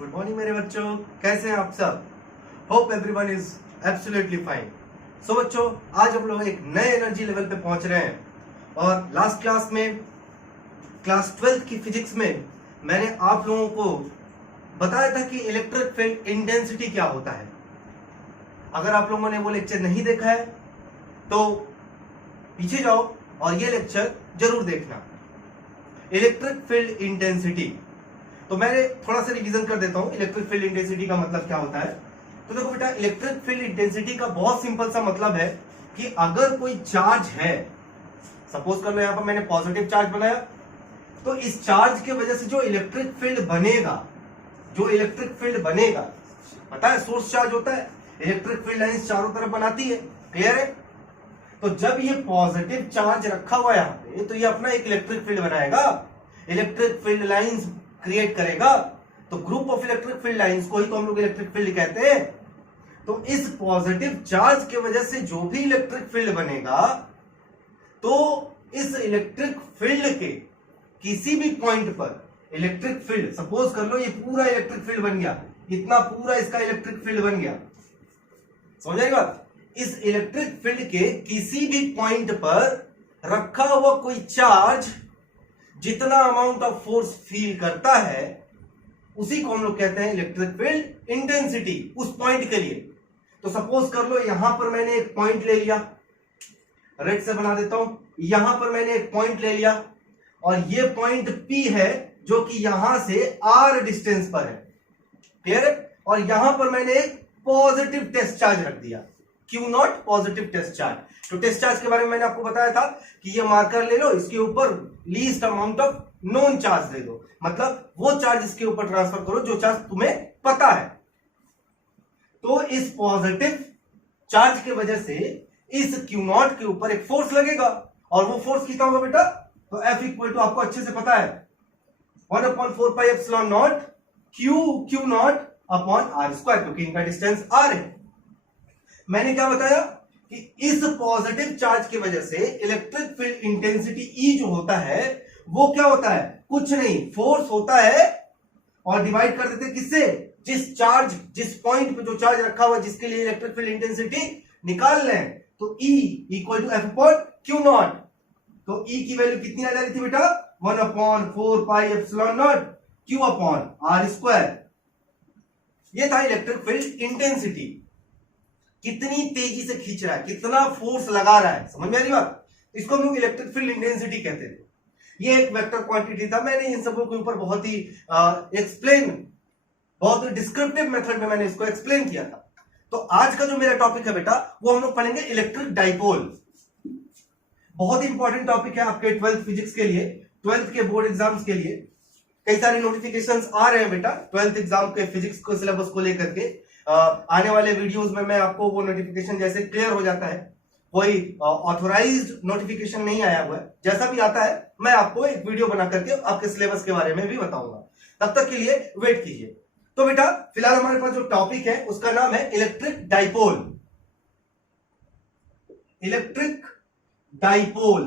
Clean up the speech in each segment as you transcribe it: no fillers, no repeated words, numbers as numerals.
Good morning मेरे बच्चों, कैसे हैं आप सब। Hope everyone is absolutely fine. So बच्चों, आज हम लोग एक नए एनर्जी लेवल पे पहुंच रहे हैं और लास्ट क्लास में क्लास 12th की फिजिक्स में मैंने आप लोगों को बताया था कि इलेक्ट्रिक फील्ड इंटेंसिटी क्या होता है। अगर आप लोगों ने वो लेक्चर नहीं देखा है तो पीछे जाओ और ये लेक्चर जरूर देखना। इलेक्ट्रिक फील्ड इंटेंसिटी, तो मैंने थोड़ा सा रिवीजन कर देता हूं इलेक्ट्रिक फील्ड इंटेंसिटी का मतलब क्या होता है। तो देखो बेटा, इलेक्ट्रिक फील्ड इंटेंसिटी का बहुत सिंपल सा मतलब है कि अगर कोई चार्ज है, सपोज कर लो यहां पर मैंने पॉजिटिव चार्ज बनाया, तो इस चार्ज की वजह से जो इलेक्ट्रिक फील्ड बनेगा, पता है सोर्स चार्ज होता है, इलेक्ट्रिक फील्ड लाइंस चारों तरफ बनाती है, क्लियर है। तो जब ये पॉजिटिव चार्ज रखा हुआ है यहां पे, तो ये अपना एक इलेक्ट्रिक फील्ड बनाएगा, इलेक्ट्रिक फील्ड लाइंस क्रिएट करेगा। तो group of electric field lines को ही तो हम लोग इलेक्ट्रिक फील्ड कहते हैं। तो इस पॉजिटिव चार्ज की वजह से जो भी इलेक्ट्रिक फील्ड बनेगा, तो इस इलेक्ट्रिक फील्ड के किसी भी पॉइंट पर इलेक्ट्रिक फील्ड, सपोज कर लो ये पूरा इलेक्ट्रिक फील्ड बन गया, इतना पूरा इसका इलेक्ट्रिक फील्ड बन गया, समझ आई बात। इस इलेक्ट्रिक फील्ड के किसी भी पॉइंट पर रखा हुआ कोई चार्ज जितना अमाउंट ऑफ फोर्स फील करता है, उसी को हम लोग कहते हैं इलेक्ट्रिक फील्ड इंटेंसिटी, उस पॉइंट के लिए। तो सपोज कर लो यहां पर मैंने एक पॉइंट ले लिया, रेड से बना देता हूं, यहां पर मैंने एक पॉइंट ले लिया और ये पॉइंट P है जो कि यहां से R डिस्टेंस पर है, क्लियर है। और यहां पर मैंने एक पॉजिटिव टेस्ट चार्ज रख दिया, Q0 पॉजिटिव टेस्ट चार्ज। तो टेस्ट चार्ज के बारे में मैंने आपको बताया था कि ये मार्कर ले लो, इसके ऊपर least amount of known charge दे दो, मतलब वो चार्ज इसके ऊपर ट्रांसफर करो जो चार्ज तुम्हें पता है। तो इस पॉजिटिव चार्ज की वजह से इस Q0 के ऊपर एक फोर्स लगेगा, और वो फोर्स कितना होगा बेटा, तो F इक्वल टू आपको अच्छे से पता है 1/4 pi epsilon not Q0 upon R square, क्योंकि इनका डिस्टेंस R है। मैंने क्या बताया कि इस पॉजिटिव चार्ज की वजह से इलेक्ट्रिक फील्ड इंटेंसिटी E जो होता है वो क्या होता है, कुछ नहीं, फोर्स होता है, और डिवाइड कर देते किससे, जिस पॉइंट पे जो चार्ज रखा हुआ है जिसके लिए इलेक्ट्रिक फील्ड इंटेंसिटी निकाल लें, तो E equal to F upon Q0। तो E की वैल्यू कितनी आ जा रही थी बेटा, 1/4 pi epsilon naught Q upon R square. ये था इलेक्ट्रिक फील्ड इंटेंसिटी, कितनी तेजी से खींच रहा है, कितना फोर्स लगा रहा है, समझ में आ रही बात। इसको हम लोग इलेक्ट्रिक फील्ड इंटेंसिटी कहते थे। ये एक वेक्टर क्वांटिटी था, मैंने इन सबों के ऊपर बहुत ही डिस्क्रिप्टिव मेथड में मैंने इसको एक्सप्लेन किया था। तो आज का जो मेरा टॉपिक है बेटा, वो हम लोग पढ़ेंगे इलेक्ट्रिक डाइपोल। बहुत ही इंपॉर्टेंट टॉपिक है आपके 12th फिजिक्स के लिए, 12th के बोर्ड एग्जाम्स के लिए। कई सारे नोटिफिकेशंस आ रहे हैं बेटा 12th एग्जाम के फिजिक्स को सिलेबस को लेकर के। आने वाले वीडियोस में मैं आपको वो नोटिफिकेशन जैसे क्लियर हो जाता है, कोई ऑथोराइज्ड नोटिफिकेशन नहीं आया हुआ है, जैसा भी आता है मैं आपको एक वीडियो बना करके आपके सिलेबस के बारे में भी बताऊंगा, तब तक के लिए वेट कीजिए। तो बेटा फिलहाल हमारे पास जो टॉपिक है उसका नाम है इलेक्ट्रिक डाइपोल। Electric dipole.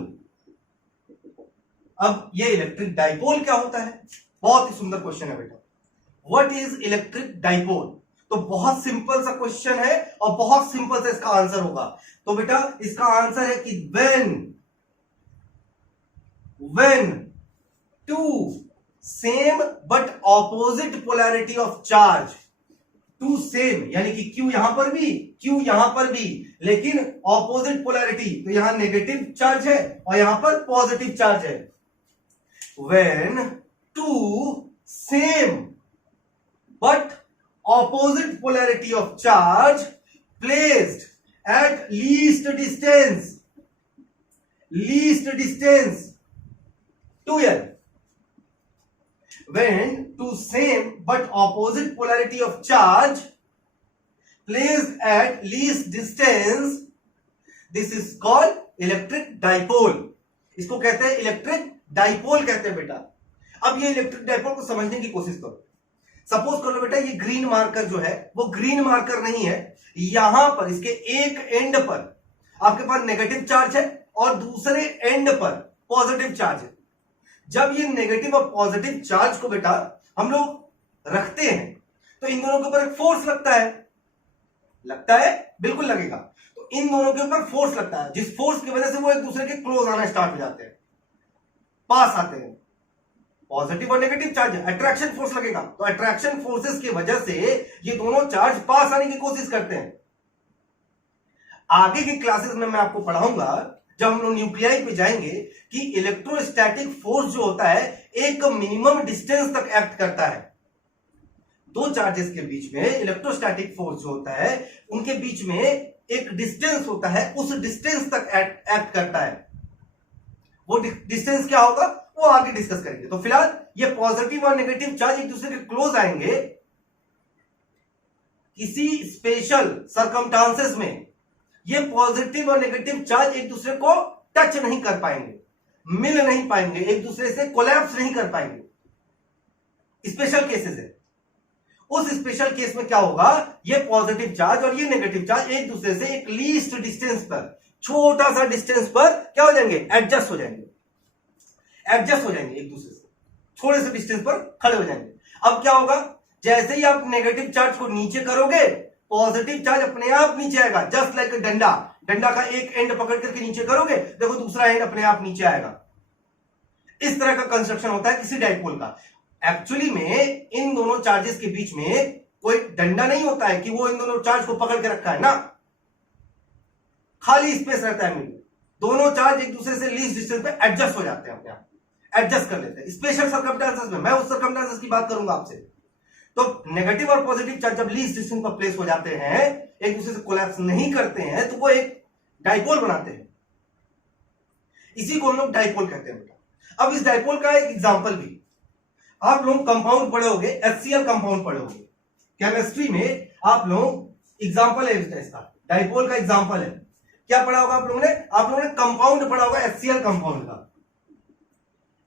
अब ये इलेक्ट्रिक डाइपोल क्या होता है, बहुत ही सुंदर क्वेश्चन है बेटा। What is electric dipole? तो बहुत सिंपल सा क्वेश्चन है और बहुत सिंपल सा इसका आंसर होगा। तो बेटा इसका आंसर है कि when two same but opposite polarity of charge, two same यानी कि Q यहां पर भी, Q यहां पर भी, लेकिन ऑपोजिट पोलैरिटी, तो यहां नेगेटिव चार्ज है और यहां पर पॉजिटिव चार्ज है। when two same but opposite polarity of charge placed at least distance 2L, when two same but opposite polarity of charge placed at least distance, this is called electric dipole। इसको कहते हैं electric dipole कहते हैं बेटा। अब ये electric dipole को समझने की कोशिश करो। सपोज कर लो बेटा ये ग्रीन मार्कर जो है वो ग्रीन मार्कर नहीं है, यहां पर इसके एक एंड पर आपके पास नेगेटिव चार्ज है और दूसरे एंड पर पॉजिटिव चार्ज है। जब ये नेगेटिव और पॉजिटिव चार्ज को बेटा हम लोग रखते हैं तो इन दोनों के ऊपर एक फोर्स लगता है, बिल्कुल लगेगा। तो इन दोनों के ऊपर फोर्स लगता है, जिस फोर्स की वजह से वो एक दूसरे के क्लोज आना स्टार्ट हो जाते हैं, पास आते हैं। पॉजिटिव और नेगेटिव चार्ज, अट्रैक्शन फोर्स लगेगा, तो अट्रैक्शन फोर्सेस की वजह से ये दोनों चार्ज पास आने की कोशिश करते हैं। आगे की क्लासेस में मैं आपको पढ़ाऊंगा, जब हम लोग न्यूक्लियाई पे जाएंगे, कि इलेक्ट्रोस्टैटिक फोर्स जो होता है एक मिनिमम डिस्टेंस तक एक्ट करता है। दो चार्जेस के बीच में इलेक्ट्रोस्टैटिक फोर्स जो होता है उनके बीच में एक डिस्टेंस होता है, उस डिस्टेंस तक एक्ट करता है। वो डिस्टेंस क्या होगा वो आगे डिस्कस करेंगे। तो फिलहाल ये पॉजिटिव और नेगेटिव चार्ज एक दूसरे के क्लोज आएंगे, किसी स्पेशल सर्कमस्टांसेस में ये पॉजिटिव और नेगेटिव चार्ज एक दूसरे को टच नहीं कर पाएंगे, मिल नहीं पाएंगे, एक दूसरे से कोलैप्स नहीं कर पाएंगे। स्पेशल केसेस है। उस स्पेशल केस में क्या होगा, ये पॉजिटिव चार्ज और ये नेगेटिव चार्ज एक दूसरे से एक लीस्ट डिस्टेंस पर, छोटा सा डिस्टेंस पर क्या हो जाएंगे, एडजस्ट हो जाएंगे एक दूसरे से, थोड़े से डिस्टेंस पर खड़े हो जाएंगे। अब क्या होगा, जैसे ही आप नेगेटिव चार्ज को नीचे करोगे, पॉजिटिव चार्ज अपने आप नीचे आएगा, जस्ट लाइक डंडा का एक एंड पकड़ करके नीचे करोगे, देखो दूसरा एंड अपने आप नीचे आएगा। इस तरह का कंस्ट्रक्शन होता है किसी डाइपोल का। एक्चुअली में इन दोनों चार्जेस के बीच में कोई डंडा नहीं होता है कि वो इन दोनों चार्ज को पकड़ के रखा है ना, खाली स्पेस रहता है मिडिल। दोनों चार्ज एक दूसरे से लीस्ट डिस्टेंस पे एडजस्ट हो जाते हैं, अपने आप एडजस्ट कर लेते हैं। स्पेशल सर्कमस्टांसेस में, मैं उस सर्कमस्टांसेस की बात करूंगा आपसे। तो नेगेटिव और पॉजिटिव चार्ज जब लीस्ट डिस्टेंस पर प्लेस हो जाते हैं, एक दूसरे से कोलैप्स नहीं करते हैं, तो वो एक डाइपोल बनाते हैं। इसी को हम लोग डाइपोल कहते हैं बेटा। अब इस डाइपोल का एक एग्जांपल भी, आप लोग कंपाउंड पढ़े होंगे, HCl कंपाउंड पढ़े होंगे केमिस्ट्री में। आप लोग एग्जांपल है इसका, डाइपोल का एग्जांपल है। क्या पढ़ा होगा आप लोगों ने कंपाउंड पढ़ा होगा, HCl कंपाउंड का,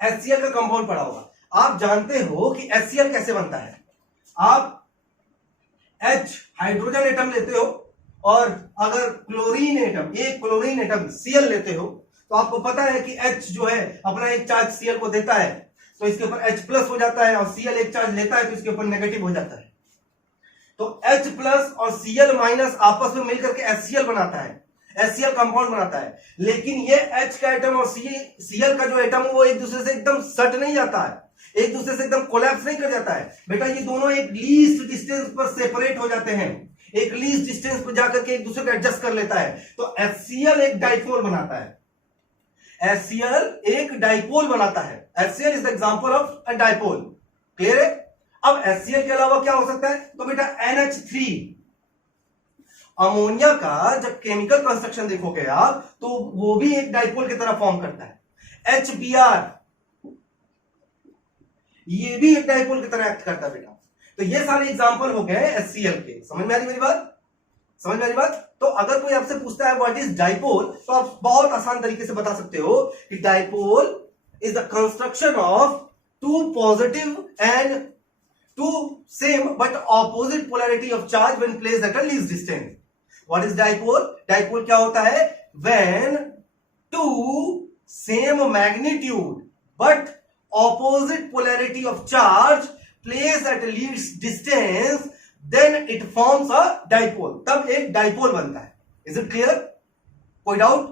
HCl का कंपाउंड पढ़ा होगा। आप जानते हो कि HCl कैसे बनता है। आप H हाइड्रोजन एटम लेते हो, और अगर क्लोरीन एटम, एक क्लोरीन एटम Cl लेते हो, तो आपको पता है कि H जो है अपना एक चार्ज Cl को देता है, तो इसके ऊपर H प्लस हो जाता है, और Cl एक चार्ज लेता है तो इसके ऊपर नेगेटिव हो जाता है। तो H प्लस और Cl माइनस आपस में मिलकर के HCl बनाता है, HCl कंपाउंड बनाता है। लेकिन ये H का एटम और Cl का जो एटम वो एक दूसरे से एकदम सट नहीं जाता है, एक दूसरे से एकदम कोलैप्स नहीं कर जाता है बेटा। ये दोनों एक लीस्ट डिस्टेंस पर सेपरेट हो जाते हैं, एक लीस्ट डिस्टेंस पर जाकर के एक दूसरे को एडजस्ट कर लेता है। तो HCl एक डाइपोल बनाता है, HCl एक डाइपोल बनाता है। HCl is the example of a dipole. Clear है। अब HCl के अलावा क्या हो सकता है, तो बेटा NH3, अमोनिया का जब केमिकल कंस्ट्रक्शन देखोगे आप, तो वो भी एक डाइपोल की तरह फॉर्म करता है। HBr, ये भी एक डाइपोल की तरह एक्ट करता है बेटा। तो ये सारे एग्जांपल हो गए HCl के। समझ में आ रही मेरी बात, समझ में आ रही बात। तो अगर कोई आपसे पूछता है व्हाट इज डाइपोल, तो आप बहुत आसान तरीके से बता सकते हो कि dipole is the construction of two positive and two same but opposite polarity of charge when placed at a least distance. What is dipole, dipole क्या होता है, when two same magnitude but opposite polarity of charge placed at a least distance, then it forms a dipole, तब एक dipole बनता है। Is it clear? कोई doubt?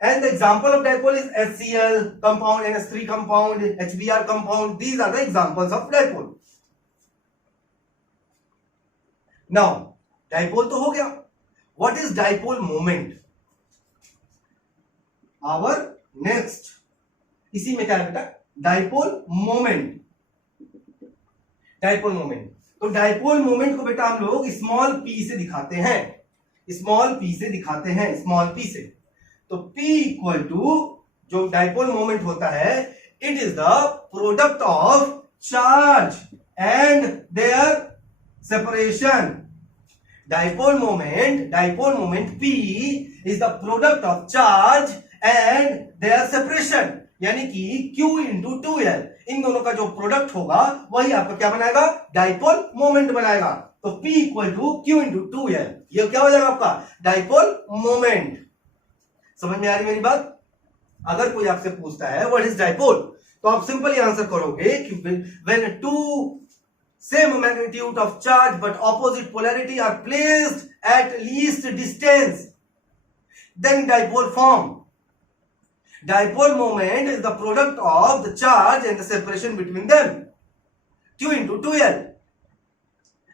And the example of dipole is HCl compound, NH3 compound, HBr compound. These are the examples of dipole. Now, dipole तो हो गया। What is dipole moment? Our next, इसी में क्या है बेटा, डाइपोल मोमेंट। डाइपोल मोमेंट, तो dipole moment को बेटा हम लोग स्मॉल p से दिखाते हैं, स्मॉल p से दिखाते हैं, स्मॉल p से। तो p इक्वल टू जो डाइपोल मोमेंट होता है, it is the product of charge and their separation. Dipole moment p is the product of charge and their separation, यानी कि Q इंटू 2L, इन दोनों का जो प्रोडक्ट होगा वही आपका क्या बनाएगा, डाइपोल मोमेंट बनाएगा। तो P equal to Q into 2L, ये क्या हो जाएगा आपका डाइपोल मोमेंट। समझ में आ रही मेरी बात। अगर कोई आपसे पूछता है व्हाट इज डाइपोल, तो आप सिंपली आंसर करोगे कि when two same magnitude of charge but opposite polarity are placed at least distance, then dipole form. Dipole moment is the product of the charge and the separation between them, Q into 2L.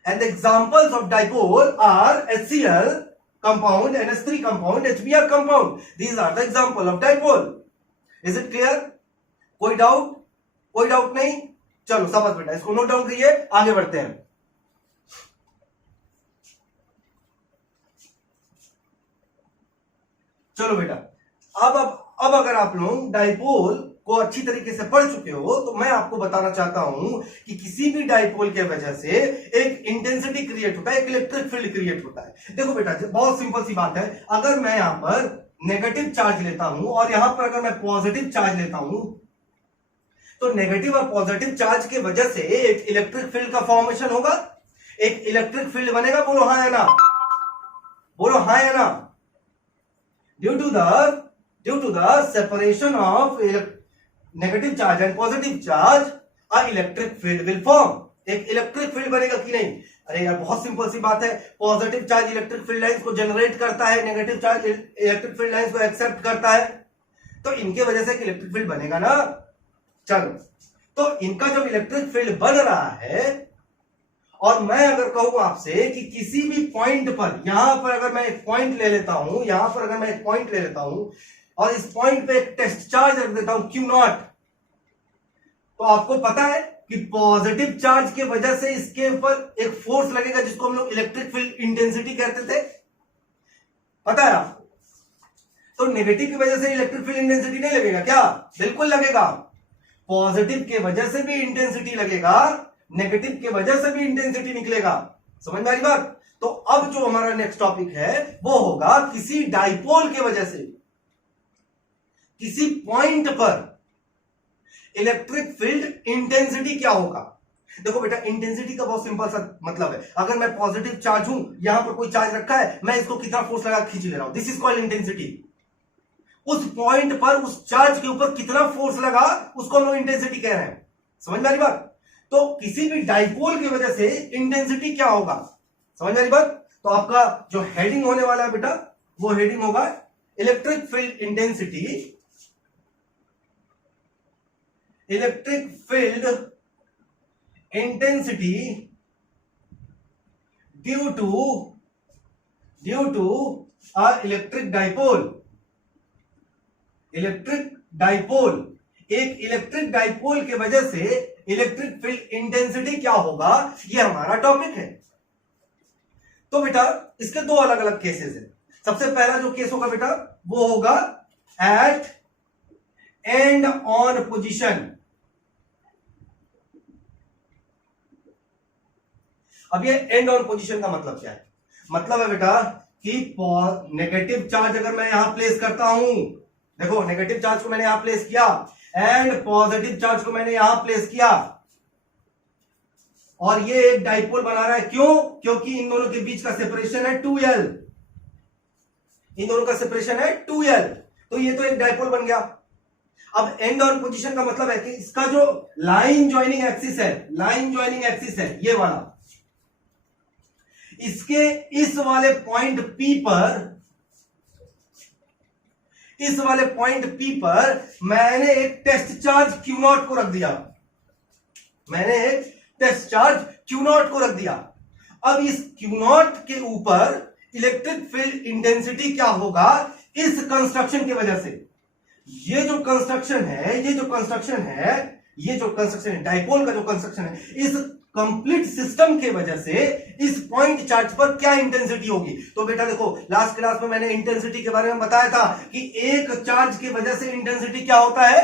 And the examples of dipole are HCl compound, NH3 compound, HBr compound. These are the example of dipole. Is it clear? कोई doubt नहीं? चलो समझ बेटा, इसको note down करिए, आगे बढ़ते हैं। चलो बेटा, अब अगर आप लोग डाइपोल को अच्छी तरीके से पढ़ चुके हो तो मैं आपको बताना चाहता हूं कि किसी भी डाइपोल के वजह से एक इंटेंसिटी क्रिएट होता है, एक इलेक्ट्रिक फील्ड क्रिएट होता है। देखो बेटा, बहुत सिंपल सी बात है, अगर मैं यहां पर नेगेटिव चार्ज लेता हूं और यहां पर अगर मैं पॉजिटिव चार्ज लेता हूं तो नेगेटिव और पॉजिटिव चार्ज के वजह से एक इलेक्ट्रिक फील्ड का फॉर्मेशन होगा, एक इलेक्ट्रिक फील्ड बनेगा। बोलो हाँ या ना, बोलो हाँ या ना। Due to the separation of negative charge and positive charge a electric field will form. एक इलेक्ट्रिक फील्ड बनेगा कि नहीं? अरे यार बहुत सिंपल सी बात है, positive charge electric field lines को जनरेट करता है, negative charge electric field lines को एक्सेप्ट करता है, तो इनके वजह से एक इलेक्ट्रिक फील्ड बनेगा ना। चलो, तो इनका जब इलेक्ट्रिक फील्ड बन रहा है और मैं अगर कहूं आपसे कि किसी भी पॉइंट पर, यहां पर अगर मैं एक पॉइंट ले लेता हूं, यहां पर अगर मैं एक पॉइंट ले लेता हूं और इस पॉइंट पे एक टेस्ट चार्ज रख देता हूं Q0, तो आपको पता है कि पॉजिटिव चार्ज के वजह से इसके ऊपर एक फोर्स लगेगा जिसको हम लोग इलेक्ट्रिक फील्ड इंटेंसिटी कहते थे, पता है आपको? तो नेगेटिव की वजह से इलेक्ट्रिक फील्ड इंटेंसिटी नहीं लगेगा क्या? बिल्कुल लगेगा। पॉजिटिव के वजह से भी इंटेंसिटी लगेगा, नेगेटिव के वजह से भी इंटेंसिटी निकलेगा। समझ में आ रही बात? तो अब जो हमारा नेक्स्ट टॉपिक है वो होगा किसी डाइपोल के वजह से किसी पॉइंट पर इलेक्ट्रिक फील्ड इंटेंसिटी क्या होगा। देखो बेटा, इंटेंसिटी का बहुत सिंपल सा मतलब है, अगर मैं पॉजिटिव चार्ज हूं, यहां पर कोई चार्ज रखा है, मैं इसको कितना फोर्स लगा खींच ले रहा हूं, दिस इज कॉल्ड इंटेंसिटी। उस पॉइंट पर उस चार्ज के ऊपर कितना फोर्स लगा उसको हम लोग इंटेंसिटी कह रहे हैं। समझ में आ रही बात? तो किसी भी डाइपोल की वजह से इंटेंसिटी क्या होगा, समझ में आ रही बात? तो आपका जो हेडिंग होने वाला है बेटा, वो हेडिंग होगा electric field intensity, electric field intensity due to a electric dipole. Electric dipole, एक इलेक्ट्रिक डाइपोल के वजह से इलेक्ट्रिक फील्ड इंटेंसिटी क्या होगा, ये हमारा टॉपिक है। तो बेटा इसके दो अलग अलग केसेस हैं। सबसे पहला जो केस होगा बेटा वो होगा एट एंड ऑन पोजीशन। अब ये एंड ऑन पोजीशन का मतलब क्या है? मतलब है बेटा कि नेगेटिव चार्ज अगर मैं यहां प्लेस करता हूं, देखो नेगेटिव चार्ज को मैंने यहां प्लेस किया एंड पॉजिटिव चार्ज को मैंने यहां प्लेस किया और ये एक डाइपोल बना रहा है। क्यों? क्योंकि इन दोनों के बीच का सेपरेशन है 2L, इन दोनों का सेपरेशन है 2L, तो ये तो एक डाइपोल बन गया। अब एंड ऑन पोजीशन का मतलब है कि इसका जो लाइन ज्वाइनिंग एक्सिस है, लाइन ज्वाइनिंग एक्सिस है ये वाला, इसके इस वाले पॉइंट P पर, इस वाले पॉइंट P पर मैंने एक टेस्ट चार्ज Q0 को रख दिया, मैंने एक टेस्ट चार्ज Q0 को रख दिया। अब इस Q0 के ऊपर इलेक्ट्रिक फील्ड इंटेंसिटी क्या होगा इस कंस्ट्रक्शन की वजह से। ये जो कंस्ट्रक्शन है, ये जो कंस्ट्रक्शन है, ये जो कंस्ट्रक्शन है, डाइपोल का जो कंस्ट्रक्शन है, इस कंप्लीट सिस्टम के वजह से इस पॉइंट चार्ज पर क्या इंटेंसिटी होगी। तो बेटा देखो, लास्ट क्लास में मैंने इंटेंसिटी के बारे में बताया था कि एक चार्ज की वजह से इंटेंसिटी क्या होता है,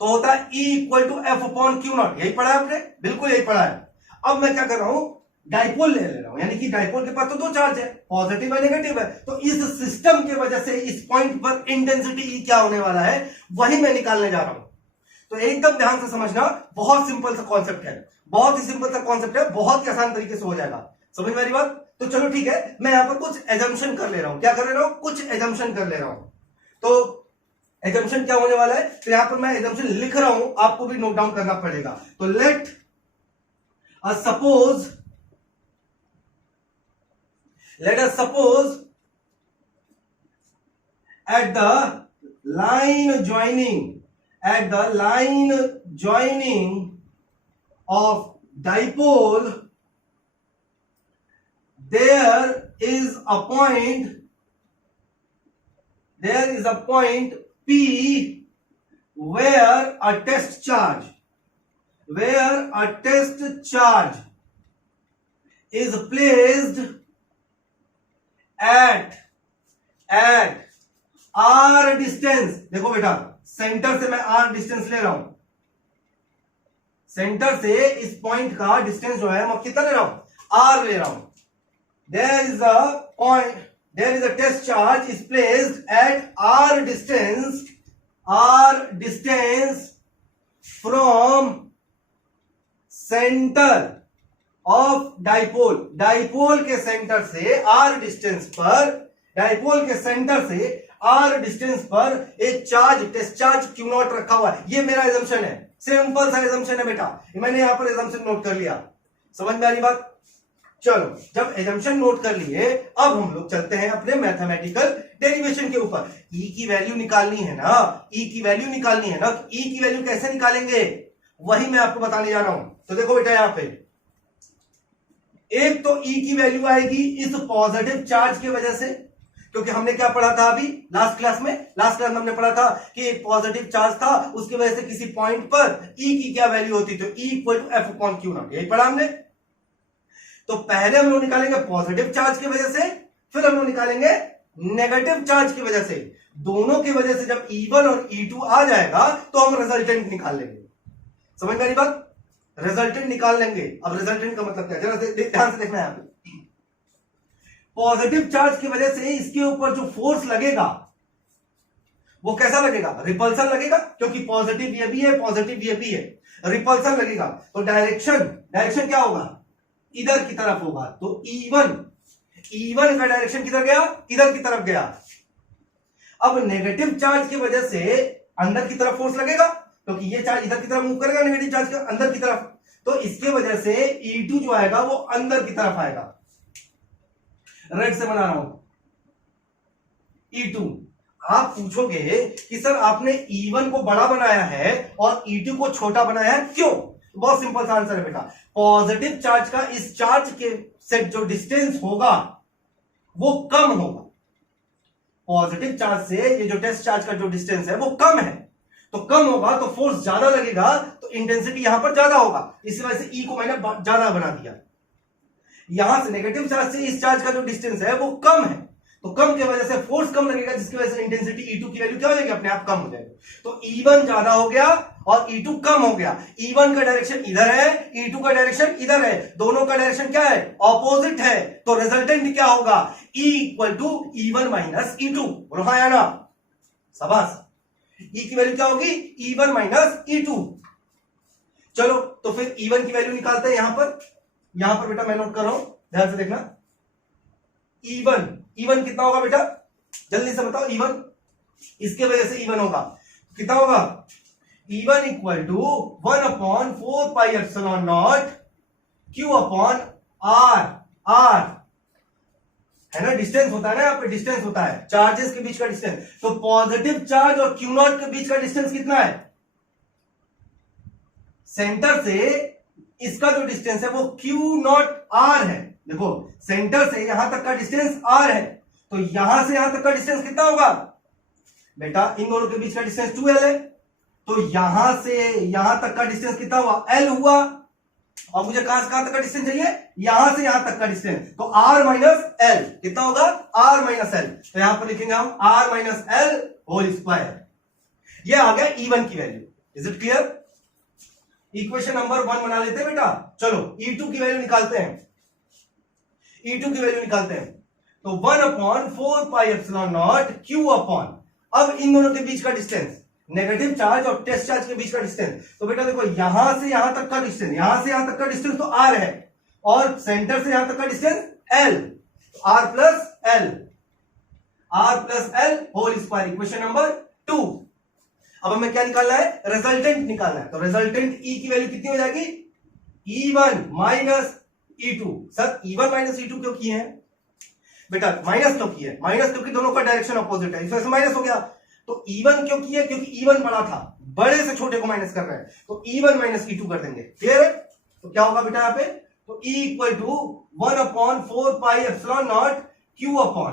तो होता है E equal to F upon Q0। यही पढ़ा है आपने? बिल्कुल यही पढ़ा है। अब मैं क्या कर रहा हूं, डाइपोल ले रहा हूं, यानी कि डाइपोल के पास तो दो चार्ज है, पॉजिटिव है नेगेटिव है, तो इस सिस्टम की वजह से इस पॉइंट पर इंटेंसिटी E क्या होने वाला है वही मैं निकालने जा रहा हूं। तो एकदम ध्यान से समझना, बहुत सिंपल सा कॉन्सेप्ट है, बहुत ही सिंपल सा कॉन्सेप्ट है, बहुत ही आसान तरीके से हो जाएगा। समझ में आ रही बात? तो चलो ठीक है, मैं यहां पर कुछ एजम्पशन कर ले रहा हूं। क्या कर ले रहा हूं? कुछ एजम्पशन कर ले रहा हूं। तो एजम्पशन क्या होने वाला है, तो यहां पर मैं एजम्पशन लिख रहा हूं, आपको भी नोट डाउन करना पड़ेगा। तो late suppose, let us suppose at the line joining of dipole, there is a point P where a test charge is placed at r distance. देखो बेटा, सेंटर से मैं r डिस्टेंस ले रहा हूं, सेंटर से इस पॉइंट का डिस्टेंस जो है मैं कितना ले रहा हूं, r ले रहा हूं। there is a test charge is placed at r distance from center of dipole के सेंटर से r डिस्टेंस पर एक टेस्ट चार्ज क्यू नॉट रखा हुआ है। ये मेरा एजम्पशन है, सिंपल सा एजम्पशन है बेटा, मैंने यहां पर एजम्पशन नोट कर लिया। समझ में आ रही बात? चलो, जब एजम्पशन नोट कर लिए, अब हम लोग चलते हैं अपने मैथमेटिकल डेरिवेशन के ऊपर। ई की वैल्यू निकालनी है ना, तो ई की वैल्यू कैसे निकालेंगे वही मैं आपको बताने जा रहा हूं। तो देखो बेटा, यहां पे एक तो ई की वैल्यू आएगी इस पॉजिटिव चार्ज की वजह से, क्योंकि हमने क्या पढ़ा था अभी लास्ट क्लास में हमने पढ़ा था कि एक पॉजिटिव चार्ज था, उसकी वजह से किसी पॉइंट पर ई की क्या वैल्यू होती, तो E equal to F upon Q naught, यही पढ़ा हमने। तो पहले हम लोग निकालेंगे पॉजिटिव चार्ज की वजह से, फिर हम लोग निकालेंगे नेगेटिव चार्ज की वजह से। दोनों की वजह से जब E1 और E2 आ जाएगा तो हम रिजल्टेंट निकाल लेंगे। समझ में आ रही बात? रिजल्टेंट निकाल लेंगे। अब रिजल्टेंट का मतलब क्या, जरा ध्यान से देखना है यहाँ पे। पॉजिटिव चार्ज की वजह से इसके ऊपर जो फोर्स लगेगा वो कैसा लगेगा, रिपल्सन लगेगा, क्योंकि पॉजिटिव ये भी है, पॉजिटिव ये भी है, रिपल्सन लगेगा। तो डायरेक्शन क्या होगा, इधर की तरफ होगा। तो E1 का डायरेक्शन किधर गया, इधर की तरफ गया। अब नेगेटिव चार्ज की वजह से अंदर की तरफ फोर्स लगेगा, क्योंकि ये चार्ज इधर की तरफ मूव करेगा, नेगेटिव चार्ज के अंदर की तरफ। तो इसके वजह से E2 जो आएगा वो अंदर की तरफ आएगा। रेड से बना रहा हूं E2। आप पूछोगे कि सर आपने E1 को बड़ा बनाया है और E2 को छोटा बनाया है, क्यों? बहुत सिंपल सा आंसर है बेटा, पॉजिटिव चार्ज का इस चार्ज के से जो डिस्टेंस होगा वो कम होगा। पॉजिटिव चार्ज से ये जो टेस्ट चार्ज का जो डिस्टेंस है वो कम है, तो कम होगा तो फोर्स ज्यादा लगेगा, तो इंटेंसिटी यहां पर ज्यादा होगा। इस वजह से ई को मैंने ज्यादा बना दिया। यहां से नेगेटिव चार्ज से इस चार्ज का जो डिस्टेंस है वो कम है, तो कम की वजह से फोर्स कम लगेगा, जिसकी वजह से इंटेंसिटी E2 की वैल्यू क्या हो जाएगी, अपने आप कम हो जाएगी। तो E1 ज्यादा हो गया और E2 कम हो गया। E1 का डायरेक्शन इधर है, E2 का डायरेक्शन इधर है, दोनों का डायरेक्शन क्या है, ऑपोजिट है। तो रिजल्टेंट क्या होगा, E equal to E1 minus E2। बोलो हाँ या ना, शाबाश। E की वैल्यू क्या होगी, E1 माइनस E2। चलो, तो फिर E1 की वैल्यू निकालते हैं। यहां पर बेटा मैं नोट कर रहा हूं, ध्यान से देखना। E1 कितना होगा बेटा, जल्दी से बताओ। E1 इसके वजह से E1 होगा, कितना होगा, E1 equal to 1/4 pi epsilon naught Q upon R है ना। डिस्टेंस होता है ना, यहाँ पे डिस्टेंस होता है चार्जेस के बीच का डिस्टेंस। तो पॉजिटिव चार्ज और Q नॉट के बीच का डिस्टेंस कितना है, सेंटर से इसका जो डिस्टेंस है वो Q नॉट R है। देखो, सेंटर से यहां तक का डिस्टेंस R है, तो यहां से यहां तक का डिस्टेंस कितना होगा बेटा, इन दोनों के बीच का डिस्टेंस 2L है। तो यहां से यहां तक का डिस्टेंस कितना हुआ, L हुआ। और मुझे कहां से कहां तक का डिस्टेंस चाहिए, यहां से यहां तक का डिस्टेंस, तो R माइनस L कितना होगा, R माइनस L। तो यहां पर लिखेंगे हम R minus L whole square. ये आ गया E1 की value. Is it clear? Equation number 1 बना लेते हैं बेटा। चलो E2 की वैल्यू निकालते हैं। तो 1/4 pi epsilon naught Q upon, अब इन दोनों के बीच का डिस्टेंस, नेगेटिव चार्ज और टेस्ट चार्ज के बीच का डिस्टेंस। तो बेटा देखो, यहां से यहां तक का डिस्टेंस, यहां से यहां तक का डिस्टेंस तो R है, और सेंटर से यहां तक का डिस्टेंस L, तो R plus L whole square. Equation number 2। अब हमें क्या निकालना है, रिजल्टेंट निकालना है। तो रिजल्टेंट E की वैल्यू कितनी हो जाएगी, E1 minus E2। Sir E1 minus E2 क्यों किए हैं बेटा? माइनस क्यों किए? माइनस क्योंकि दोनों का डायरेक्शन अपोजिट है, इस वजह से माइनस हो गया। तो E1 क्यों किए? क्योंकि E1 बड़ा था, बड़े से छोटे को माइनस कर रहे हैं, तो E1 माइनस E2 कर देंगे। क्लियर है? तो क्या होगा बेटा यहाँ पे? तो E equal to 1/4 pi epsilon naught Q upon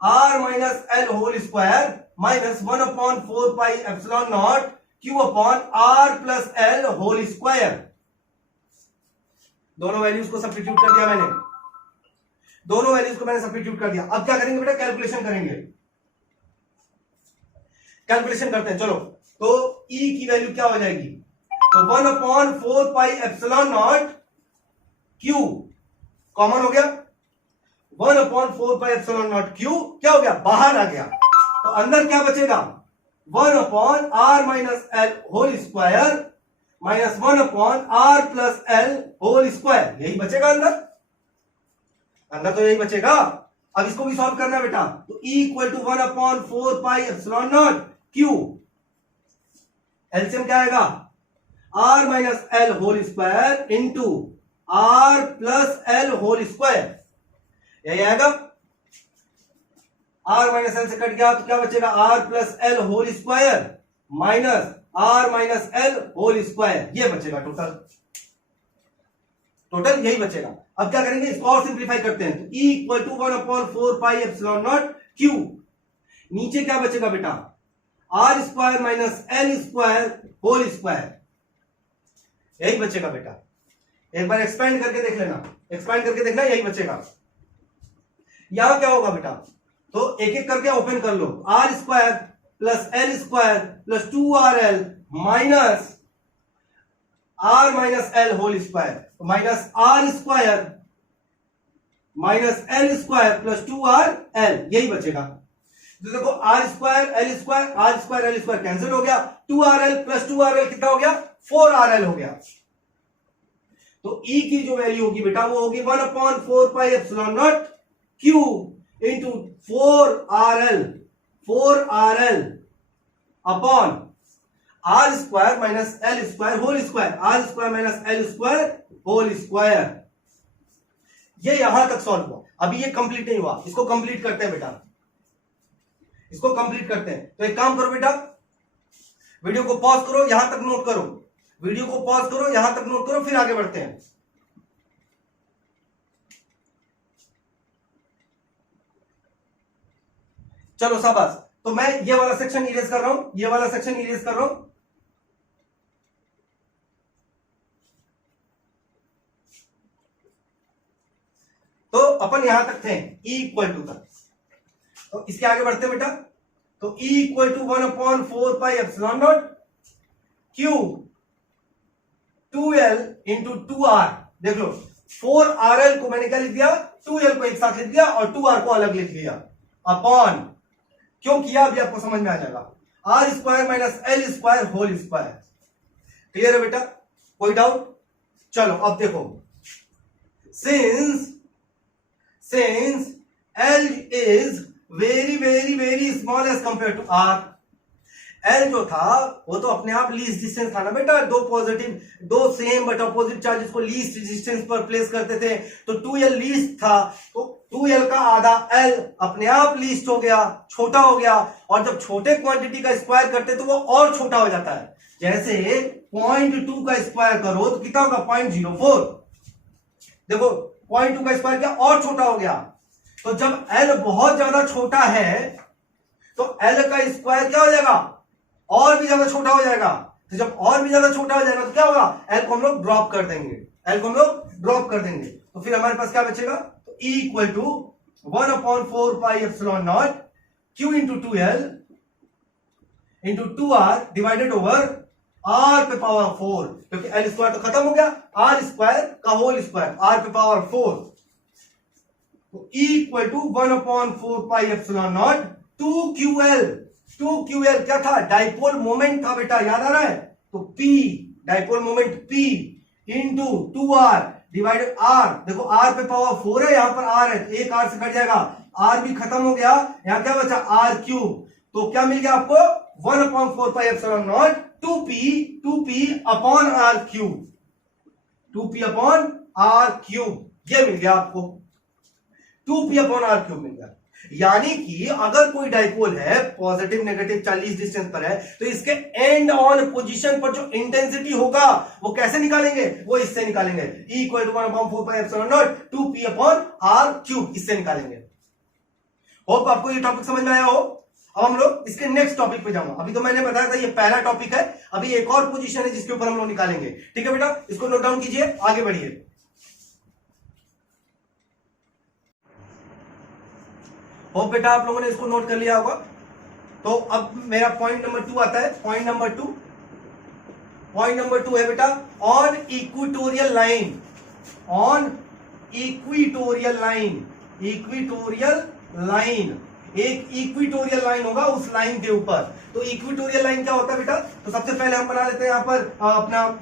R minus L whole square minus 1/4 pi epsilon naught Q upon R plus L whole square. दोनों वैल्यूज को सब्स्टिट्यूट कर दिया मैंने, दोनों वैल्यूज को मैंने सब्स्टिट्यूट कर दिया। अब क्या करेंगे बेटा? कैलकुलेशन करेंगे, कैलकुलेशन करते हैं। चलो, तो E की वैल्यू क्या हो जाएगी? तो 1/4 pi epsilon naught Q common हो गया, 1/4 पाई एप्सिलॉन नॉट Q क्या हो गया? बाहर आ गया। तो अंदर क्या बचेगा? 1/R minus L whole square minus 1/R plus L whole square, यही बचेगा अंदर। अंदर तो यही बचेगा। अब इसको भी सॉल्व करना है बेटा। तो E equal to 1/4 pi epsilon naught Q, LCM क्या आएगा? R minus L whole square into R plus L whole square, यही आएगा। R माइनस L से कट गया तो क्या बचेगा? R plus L whole square minus R minus L whole square, ये बचेगा टोटल, टोटल यही बचेगा। अब क्या करेंगे? इसको और सिंप्लीफाई करते हैं। तो E equal to 1/4 pi epsilon naught Q, नीचे क्या बचेगा बेटा? R square minus L square whole square, यही बचेगा बेटा। एक बार एक्सपेंड करके देख लेना, एक्सपेंड करके देखना, यही बचेगा। यहां क्या होगा बेटा? तो एक एक करके ओपन कर लो। R square plus L square plus 2RL minus R minus L whole square, minus R square minus L square plus 2RL, यही बचेगा। तो देखो R square L square, R square L square cancel हो गया, 2RL plus 2RL कितना हो गया? 4RL हो गया। तो E की जो वैल्यू होगी बेटा वो होगी 1/4 pi epsilon naught Q into 4RL upon R square minus L square whole square, R square minus L square whole square. ये यहां तक सॉल्व हुआ। अभी ये कंप्लीट नहीं हुआ, इसको कंप्लीट करते हैं बेटा, इसको कंप्लीट करते हैं। तो एक काम करो बेटा, वीडियो को पॉज करो, यहां तक नोट करो, वीडियो को पॉज करो, यहां तक नोट करो, फिर आगे बढ़ते हैं। चलो शाबाश। तो मैं ये वाला सेक्शन इरेज कर रहा हूं, ये वाला सेक्शन इरेज कर रहा हूं। तो अपन यहां तक थे E इक्वल टू तक, तो इसके आगे बढ़ते हैं बेटा। तो E equal to 1/4 pi epsilon naught Q 2L into 2R। देख लो 4RL को मैंने क्या लिख दिया? 2L को एक साथ लिख दिया और 2R को अलग लिख दिया। अपॉन क्यों किया अभी आपको समझ में आ जाएगा। R square minus L square whole square. Clear है बेटा? कोई डाउट? चलो अब देखो, since L is very small as compared to R, L जो था वो तो अपने आप लीस्ट डिस्टेंस था ना बेटा। दो सेम बट अपोजिट चार्जेस को लीस्ट डिस्टेंस पर प्लेस करते थे, तो 2L लीस्ट था, तो 2L का आधा L अपने आप लीस्ट हो गया, छोटा हो गया। और जब छोटे क्वांटिटी का स्क्वायर करते तो वो और छोटा हो जाता है। जैसे 0.2 का स्क्वायर करो तो कितना होगा? 0.04। देखो 0.2 का स्क्वायर क्या और छोटा हो गया। तो जब L बहुत ज्यादा छोटा है तो L का स्क्वायर क्या हो जाएगा? और भी ज्यादा छोटा हो जाएगा। तो जब और भी ज्यादा छोटा हो जाएगा तो क्या होगा? L को हम लोग ड्रॉप कर देंगे, L को हम लोग ड्रॉप कर देंगे। तो फिर हमारे पास क्या बचेगा? तो E equal to 1/4 pi epsilon naught Q into 2L into 2R divided over R पे पावर 4, क्योंकि L स्क्वायर तो खत्म हो गया, R स्क्वायर का होल स्क्वायर, R पे पावर 4। तो E equal to 1/4 pi epsilon naught 2QL। 2QL क्या था? डाइपोल मोमेंट था बेटा, याद आ रहा है? तो P dipole moment P into 2R divided R। देखो R पे पावर 4 है, यहां पर R है, एक R से कट जाएगा, R भी खत्म हो गया, यहां क्या बचा? R cube. तो क्या मिल गया आपको? 1/4 pi epsilon not 2P upon R cube. 2p/r³, ये मिल गया आपको, 2p/r³ मिल गया। यानी कि अगर कोई डाइपोल है पॉजिटिव नेगेटिव 40 डिस्टेंस पर है, तो इसके एंड ऑन पोजीशन पर जो इंटेंसिटी होगा वो कैसे निकालेंगे, वो इससे निकालेंगे, E = 1/4πε0 2p/r³, इससे निकालेंगे। होप आपको ये टॉपिक समझ में आया हो। अब हम लोग इसके नेक्स्ट टॉपिक पे जाऊंगा। अभी तो मैंने बताया था ये पहला टॉपिक है, अभी एक और पोजीशन है जिसके ऊपर हम लोग निकालेंगे। ठीक है बेटा, इसको नोट डाउन कीजिए, आगे बढ़िए। होप बेटा आप लोगों ने इसको नोट कर लिया होगा। तो अब मेरा पॉइंट नंबर 2 आता है। पॉइंट नंबर टू है बेटा, on equatorial line, on equatorial line, equatorial line, एक इक्वेटोरियल लाइन होगा उस लाइन के ऊपर। तो इक्वेटोरियल लाइन क्या होता है बेटा, तो सबसे पहले हम बना लेते हैं यहां पर अपना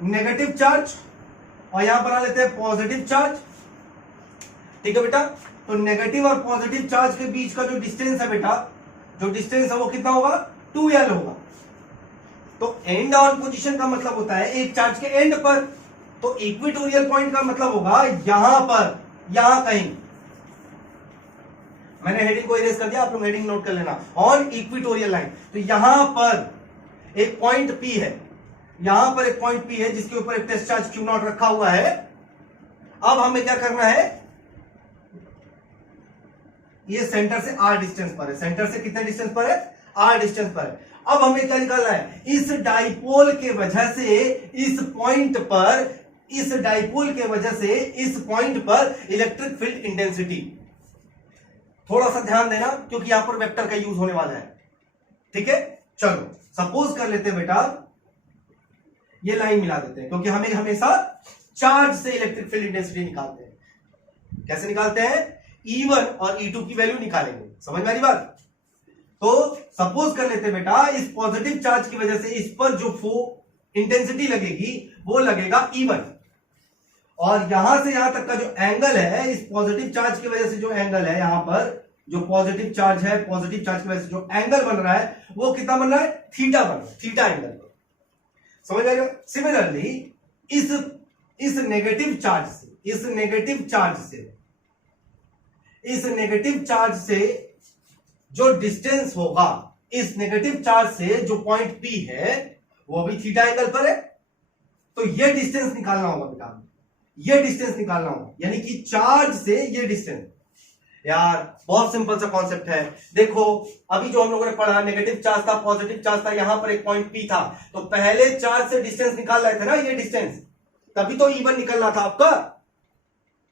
नेगेटिव चार्ज और यहां बना लेते हैं पॉजिटिव चार्ज। ठीक है बेटा, तो नेगेटिव और पॉजिटिव चार्ज के बीच का जो डिस्टेंस है बेटा, जो डिस्टेंस है वो कितना होगा, 2l होगा। तो एंड ऑन पोजीशन का मतलब होता है एक चार्ज के एंड पर, तो इक्वेटोरियल पॉइंट का मतलब होगा यहां पर, यहां कहीं। मैंने हेडिंग को इरेज कर दिया, आप लोग हेडिंग नोट कर लेना, ऑन इक्वेटोरियल लाइन। तो यहां पर एक पॉइंट P है, यहां पर एक पॉइंट P है जिसके ऊपर एक टेस्ट चार्ज Q0 रखा हुआ है। अब हमें क्या करना है, ये सेंटर से r डिस्टेंस पर है, सेंटर से कितने डिस्टेंस पर है, r डिस्टेंस पर है। अब हमें क्या निकालना है, इस डाइपोल के वजह से इस पॉइंट पर, इस डाइपोल के वजह से इस पॉइंट पर इलेक्ट्रिक फील्ड इंटेंसिटी। थोड़ा सा ध्यान देना क्योंकि यहां पर वेक्टर का यूज होने वाला है। ठीक है, चलो सपोज कर लेते हैं बेटा, ये लाइन मिला देते हैं क्योंकि हमें हमेशा चार्ज से इलेक्ट्रिक फील्ड इंटेंसिटी निकालते हैं। कैसे निकालते हैं, E1 और E2 की वैल्यू निकालेंगे। समझ में आ रही बात। तो सपोज कर लेते हैं बेटा, इस पॉजिटिव चार्ज की वजह से इस पर जो इंटेंसिटी लगेगी वो लगेगा E1, और यहां से यहां तक का जो एंगल है, इस पॉजिटिव चार्ज की वजह से जो एंगल है, यहां पर जो पॉजिटिव चार्ज है, पॉजिटिव चार्ज की वजह से जो एंगल बन रहा है वो कितना बन रहा है, थीटा बन रहा है, थीटा एंगल। समझ आएगा। सिमिलरली इस नेगेटिव चार्ज से, इस नेगेटिव चार्ज से, इस नेगेटिव चार्ज से जो डिस्टेंस होगा, इस नेगेटिव चार्ज से जो पॉइंट P है वो भी थीटा एंगल पर है। तो ये डिस्टेंस निकालना होगा बेटा, ये डिस्टेंस निकालना होगा, यानी कि चार्ज से ये डिस्टेंस। यार बहुत सिंपल सा कॉन्सेप्ट है। देखो अभी जो हम लोगों ने पढ़ा, नेगेटिव चार्ज था, पॉजिटिव चार्ज था, यहां पर एक पॉइंट P था, तो पहले चार्ज से डिस्टेंस निकाल रहे थे ना, ये डिस्टेंस, तभी तो E1 निकलना था आपका।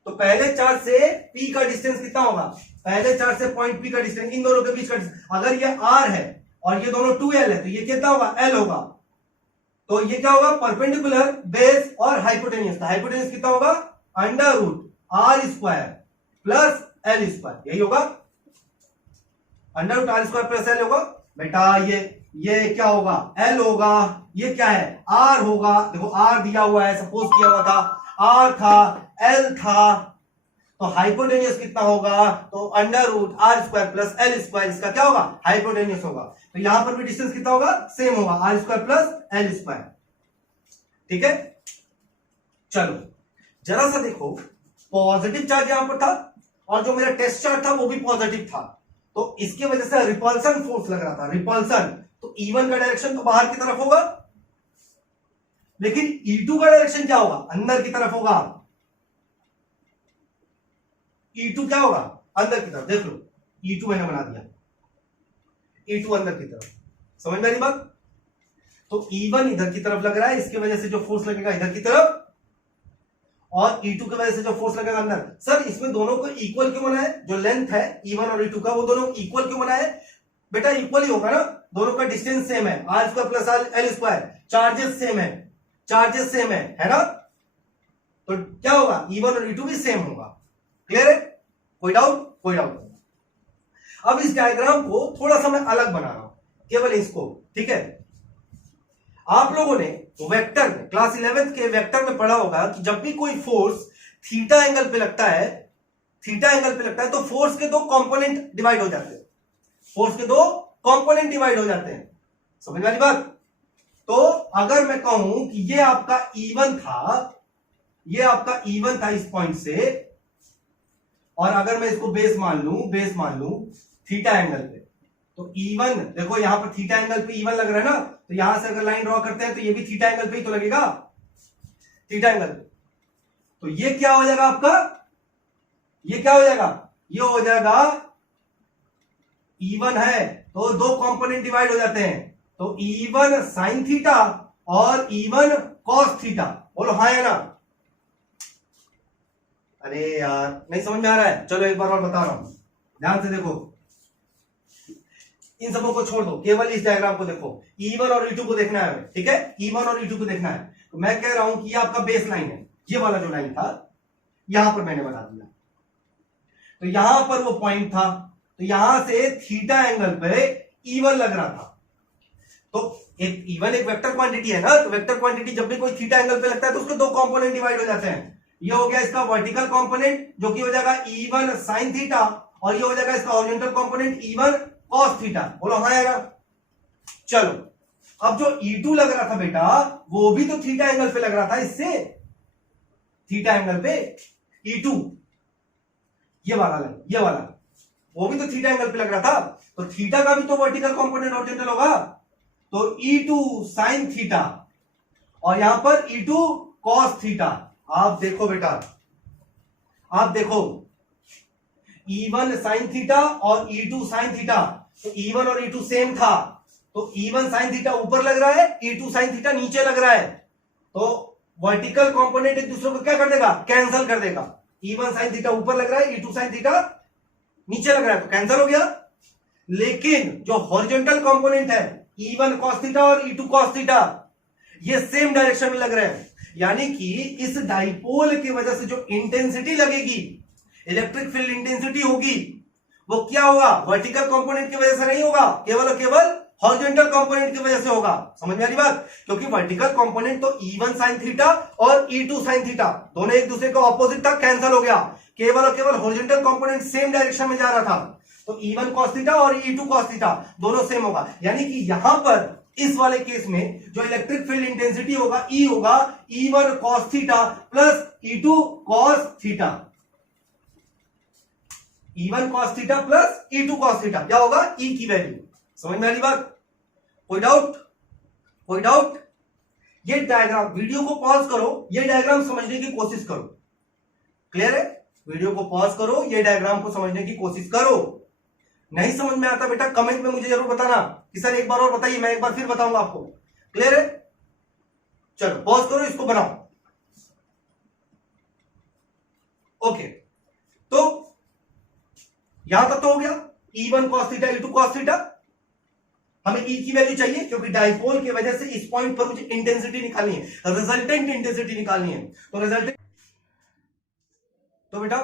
तो पहले चार्ज से P का डिस्टेंस कितना होगा, पहले चार्ज से पॉइंट P का डिस्टेंस, इन दोनों के बीच का डिस्टेंस, अगर ये R है और ये दोनों 2l है, तो ये कितना होगा, L होगा। तो ये क्या होगा, परपेंडिकुलर, बेस और हाइपोटेनियस। तो हाइपोटेनियस कितना होगा, √r² प्लस l², यही होगा, √r² प्लस l होगा बेटा। ये क्या होगा, l होगा, ये क्या है, r होगा। देखो r दिया हुआ है, सपोज किया हुआ था, r था, l था, तो हाइपोटेनियस कितना होगा, तो √r² प्लस l², इसका क्या होगा, हाइपोटेनियस होगा। तो यहां पर भी डिस्टेंस कितना होगा, सेम होगा, r² प्लस l²। ठीक है, चलो जरा सा देखो, पॉजिटिव चार्ज यहां पर था और जो मेरा टेस्ट चार्ज था वो भी पॉजिटिव था, तो इसकी वजह से रिपल्सन फोर्स लग रहा था, रिपल्सन। तो E1 का डायरेक्शन तो बाहर की तरफ होगा, लेकिन E2 का डायरेक्शन क्या होगा, अंदर की तरफ होगा। E2 क्या होगा, अंदर की तरफ। देख लो E2 मैंने बना दिया, E2 अंदर की तरफ। समझ में आ रही बात। तो E1 इधर की तरफ लग रहा है, इसकी वजह से जो फोर्स लगेगा इधर की तरफ, और E2 की वजह से जो फोर्स लगेगा अंदर। सर इसमें दोनों को इक्वल क्यों बनाया, जो लेंथ है E1 और E2 का, वो दोनों इक्वल क्यों बनाया, बेटा इक्वल ही होगा ना, दोनों का डिस्टेंस सेम है, r² plus l², charges same है, चार्जेस सेम है ना। तो क्या होगा, E1 और E2 भी सेम होगा। क्लियर है, कोई डाउट, कोई डाउट नहीं। अब इस डायग्राम को थोड़ा सा मैं अलग बना रहा हूं, केवल इसको। ठीक है, आप लोगों ने वेक्टर में, क्लास 11th के वेक्टर में पढ़ा होगा कि जब भी कोई फोर्स थीटा एंगल पे लगता है, थीटा एंगल पे लगता है, तो फोर्स के दो कंपोनेंट डिवाइड हो जाते हैं, फोर्स के दो कंपोनेंट डिवाइड हो जाते हैं। समझ में आ रही बात। तो अगर मैं कहूं कि ये आपका E1 था ये आपका E1 था इस पॉइंट से, और अगर मैं इसको बेस मान लूं थीटा एंगल पे, तो E1 देखो यहां पर थीटा एंगल पे E1 लग रहा है ना, तो यहां से अगर लाइन ड्रॉ करते हैं तो ये भी थीटा एंगल पे ही तो लगेगा, थीटा एंगल पे। तो ये क्या हो जाएगा आपका, ये क्या हो जाएगा, ये हो जाएगा E1 है तो दो कंपोनेंट डिवाइड हो जाते हैं, तो E1 साइन थीटा और E1 कॉस थीटा। बोलो हाँ या ना। अरे यार नहीं समझ में आ रहा है, चलो एक बार और बता रहा हूं, ध्यान से देखो, इन सबों को छोड़ दो, केवल इस डायग्राम को देखो, E1 और E2 को देखना है, ठीक है, E1 और E2 को देखना है। तो मैं कह रहा हूं कि ये आपका बेस लाइन है, ये वाला जो लाइन था यहां पर मैंने बना दिया, तो यहां पर वो पॉइंट था, तो यहां से थीटा एंगल पे E1 लग रहा था। तो एक E1 एक वेक्टर क्वांटिटी है ना, तो वेक्टर क्वांटिटी जब भी कोई थीटा एंगल पे लगता है तो उसके दो कंपोनेंट डिवाइड हो जाते हैं। ये हो गया इसका वर्टिकल कंपोनेंट जो कि हो जाएगा E1 साइन थीटा, और ये हो जाएगा इसका horizontal component E1 cos theta. बोलो हाँ यार। चलो अब जो E2 लग रहा था बेटा वो भी तो थीटा एंगल पे लग रहा था, इससे थीटा एंगल पे E2, ये वाला लाइन, ये वाला, वो भी तो थीटा एंगल पे लग रहा था, तो थीटा का भी तो वर्टिकल कंपोनेंट हॉरिजॉन्टल होगा, तो E2 साइन थीटा और यहां पर E2 कॉस थीटा। आप देखो बेटा, आप देखो E1 साइन थीटा और E2 साइन थीटा, तो E1 और E2 सेम था, तो E1 साइन थीटा ऊपर लग रहा है, E2 साइन थीटा नीचे लग रहा है, तो वर्टिकल कंपोनेंट एक दूसरे को क्या कर देगा, कैंसिल कर देगा। E1 साइन थीटा ऊपर लग रहा है, E2 साइन थीटा नीचे लग रहा है, तो कैंसिल हो गया। लेकिन जो हॉरिजॉन्टल कंपोनेंट है E1 cos थीटा और E2 cos थीटा, ये सेम डायरेक्शन में लग रहे हैं, यानी कि इस डाइपोल की वजह से जो इंटेंसिटी लगेगी, इलेक्ट्रिक फील्ड इंटेंसिटी होगी, वो क्या होगा, वर्टिकल कंपोनेंट की वजह से नहीं होगा, केवल और केवल हॉरिजॉन्टल कंपोनेंट की वजह से होगा। समझ में आ रही बात, क्योंकि वर्टिकल कंपोनेंट तो E1 sin थीटा और E2 sin थीटा दोनों एक दूसरे का ऑपोजिट था, कैंसिल हो गया, केवल और केवल हॉरिजॉन्टल कंपोनेंट सेम डायरेक्शन में जा रहा था, तो E1 cos थीटा और E2 cos थीटा दोनों सेम होगा। यानी कि यहां पर इस वाले केस में जो इलेक्ट्रिक फील्ड इंटेंसिटी होगा E होगा E1 cos theta plus E2 cos theta, E1 cos theta plus E2 cos theta, क्या होगा, E की वैल्यू। समझ में आ रही बात, कोई डाउट, कोई डाउट। ये डायग्राम, वीडियो को पॉज करो, ये डायग्राम समझने की कोशिश करो, क्लियर है, वीडियो को पॉज करो, ये डायग्राम को समझने की कोशिश करो। नहीं समझ में आता बेटा कमेंट में मुझे जरूर बताना कि सर एक बार और बताइए, मैं एक बार फिर बताऊंगा आपको, क्लियर है। चलो पॉज करो, इसको बनाओ, ओके। तो यहां तक तो हो गया, E1 cos theta E2 cos theta, हमें E की वैल्यू चाहिए क्योंकि डाइपोल की वजह से इस पॉइंट पर मुझे इंटेंसिटी निकालनी है, रिजल्टेंट इंटेंसिटी निकालनी है, तो रिजल्टेंट, तो बेटा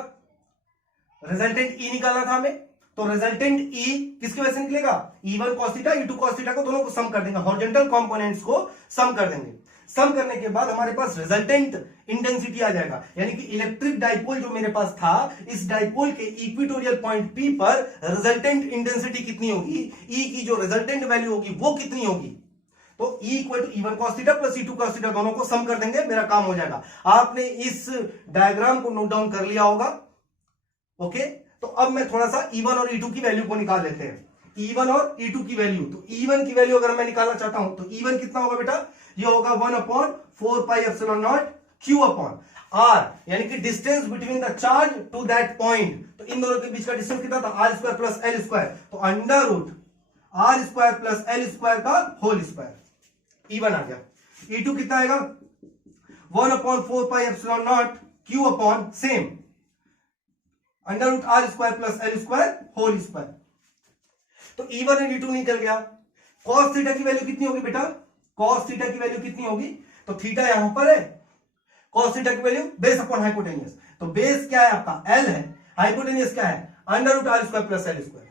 रिजल्टेंट E निकालना था हमें, तो रिजल्टेंट E किसकी वजह से निकलेगा, E1 cos theta E2 cos theta को दोनों को सम कर देंगे, हॉरिजॉन्टल कंपोनेंट्स को सम कर देंगे, सम करने के बाद हमारे पास रिजल्टेंट इंटेंसिटी आ जाएगा, यानी कि इलेक्ट्रिक डाइपोल जो मेरे पास था, इस डाइपोल के इक्वेटोरियल पॉइंट P पर रिजल्टेंट इंटेंसिटी कितनी होगी, E की जो रिजल्टेंट वैल्यू होगी वो कितनी होगी, तो E equal to E1 cos theta plus E2 cos theta दोनों को सम कर देंगे, मेरा काम हो जाएगा। आपने इस डायग्राम को नोट डाउन कर लिया होगा, ओके। तो अब मैं थोड़ा सा E1 और E2 की वैल्यू को निकाल लेते हैं, E1 और E2 की वैल्यू। तो E1 की वैल्यू अगर मैं निकालना चाहता हूं तो E1 कितना होगा बेटा, ये होगा 1/4πε0 Q अपॉन R, यानी कि distance between the charge to that point, तो इन दोनों के बीच का डिस्टेंस कितना था, R square plus L square, तो under root R square plus L square का होल स्क्वायर, E1 आ गया। E2 कितना आएगा, 1/4πε0 Q upon same under root R square plus L square whole square, तो E1 और E2 निकल गया। cos थीटा की वैल्यू कितनी होगी बेटा, cos थीटा की वैल्यू कितनी होगी, तो थीटा यहां पर है, cos थीटा की वैल्यू बेस अपॉन हाइपोटेनियस, तो बेस क्या है आपका L है, हाइपोटेनियस क्या है under root R square plus L square,